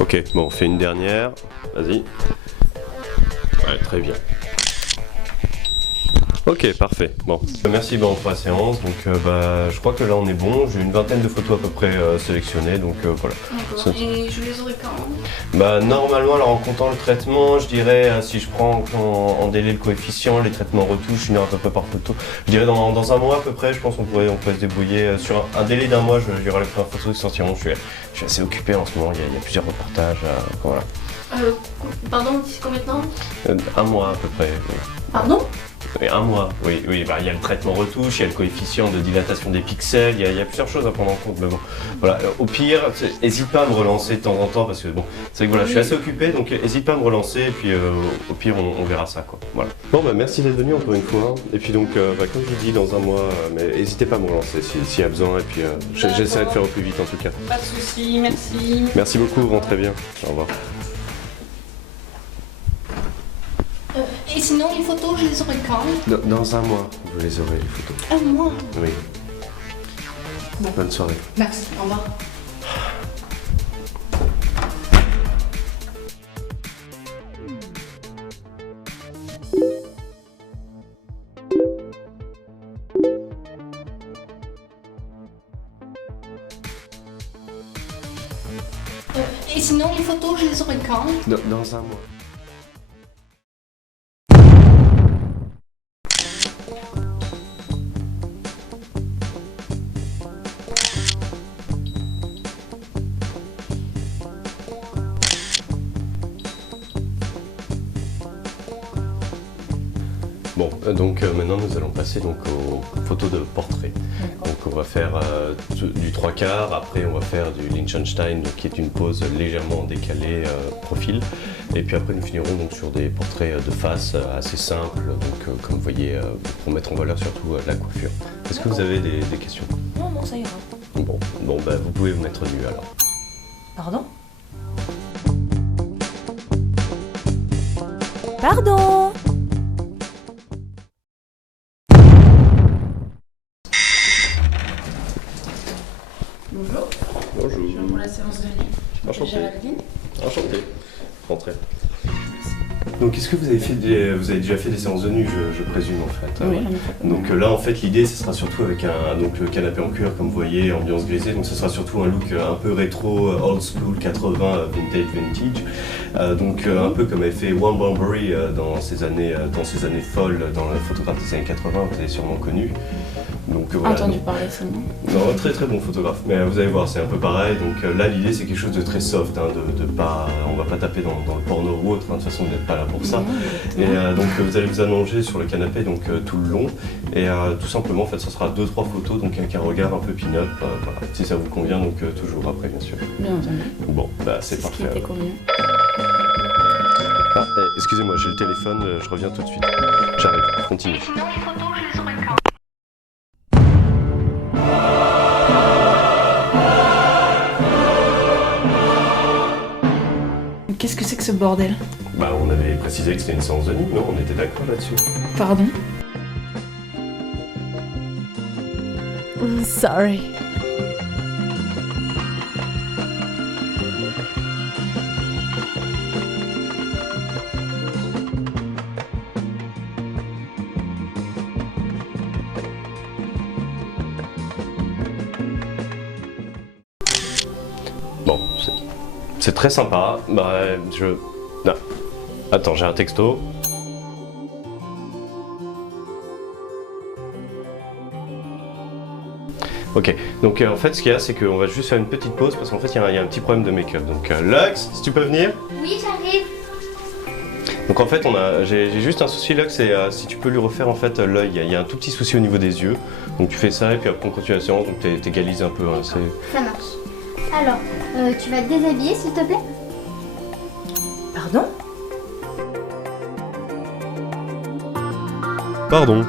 Ok, bon, on fait une dernière. Vas-y. Ouais, très bien. Ok, parfait. Bon, merci pour la séance. Donc, je crois que là on est bon. J'ai une vingtaine de photos à peu près sélectionnées. Donc voilà. D'accord. Et je les aurai quand? Normalement, alors en comptant le traitement, je dirais si je prends en délai le coefficient, les traitements retouches, 1 heure à peu près par photo. Je dirais dans un mois à peu près. Je pense qu'on pourrait se débrouiller sur un délai d'un mois. Il y aura les premières photos qui sortiront. Je suis assez occupé en ce moment. Il y a plusieurs reportages. Voilà. Pardon, c'est combien de temps? Un mois à peu près. Oui. Pardon? Un mois, oui, il y a le traitement retouche, il y a le coefficient de dilatation des pixels, il y a plusieurs choses à prendre en compte, mais bon, voilà, au pire, n'hésite pas à me relancer de temps en temps, parce que bon, c'est que voilà, je suis assez occupé, donc n'hésite pas à me relancer, et puis au pire, on verra ça, quoi, voilà. Bon, merci d'être venu encore une fois, et puis donc, comme je vous dis, dans un mois, mais n'hésitez pas à me relancer s'il y a besoin, et puis j'essaierai de faire au plus vite en tout cas. Pas de soucis, merci. Merci beaucoup, rentrez bien, au revoir. Et sinon, les photos, je les aurai quand? Dans un mois, vous les aurez, les photos. Un mois? Oui. Bon. Bonne soirée. Merci, au revoir. Et sinon, les photos, je les aurai quand? Dans un mois. Bon, donc maintenant nous allons passer donc aux photos de portrait. Donc on va faire du 3/4, après on va faire du Liechtenstein, donc, qui est une pose légèrement décalée profil. Et puis après nous finirons donc sur des portraits de face assez simples, donc comme vous voyez, pour mettre en valeur surtout la coiffure. Est-ce que vous avez des questions? Non, ça ira. Bon, vous pouvez vous mettre nu alors. Pardon? Pardon? Bonjour. Bonjour. Je viens pour la séance de lit. Enchanté. Géraldine. Enchanté. Rentrez. Donc est-ce que vous avez déjà fait des séances de nu, je présume en fait? Oui, en effet. Donc là en fait l'idée ce sera surtout avec le canapé en cuir comme vous voyez, ambiance grisée, donc ce sera surtout un look un peu rétro, old school, 80, vintage. Donc un peu comme avait fait Wayne Burberry dans ces années folles dans la photographie des années 80, vous avez sûrement connu. Donc, voilà, Entendu parler seulement. Non, très très bon photographe, mais vous allez voir, c'est un peu pareil. Donc là, l'idée c'est quelque chose de très soft, on va pas taper dans le porno ou autre, de toute façon vous n'êtes pas là pour ça. Et donc vous allez vous allonger sur le canapé donc tout le long, et tout simplement en fait, ça sera 2-3 photos, donc avec un regard un peu pin-up, voilà, si ça vous convient, donc toujours après bien sûr. Bien entendu. Bon, c'est parfait. Ce qui était convenu. Excusez-moi, j'ai le téléphone, je reviens tout de suite. J'arrive, continue. Sinon, les photos, je les aurai quand? Qu'est-ce que c'est que ce bordel? On avait précisé que c'était une séance de nuit, non? On était d'accord là-dessus. Pardon? Sorry. Bon, c'est très sympa. Non. Attends, j'ai un texto. Ok, donc en fait ce qu'il y a c'est qu'on va juste faire une petite pause parce qu'en fait il y a un petit problème de make-up. Donc Lux, si tu peux venir. Oui, j'arrive. Donc en fait j'ai juste un souci Lux, c'est si tu peux lui refaire en fait l'œil, il y a un tout petit souci au niveau des yeux. Donc tu fais ça et puis après on continue la séance, donc t'égalises un peu. Hein, ça marche. Alors, tu vas te déshabiller s'il te plaît? Pardon? Pardon.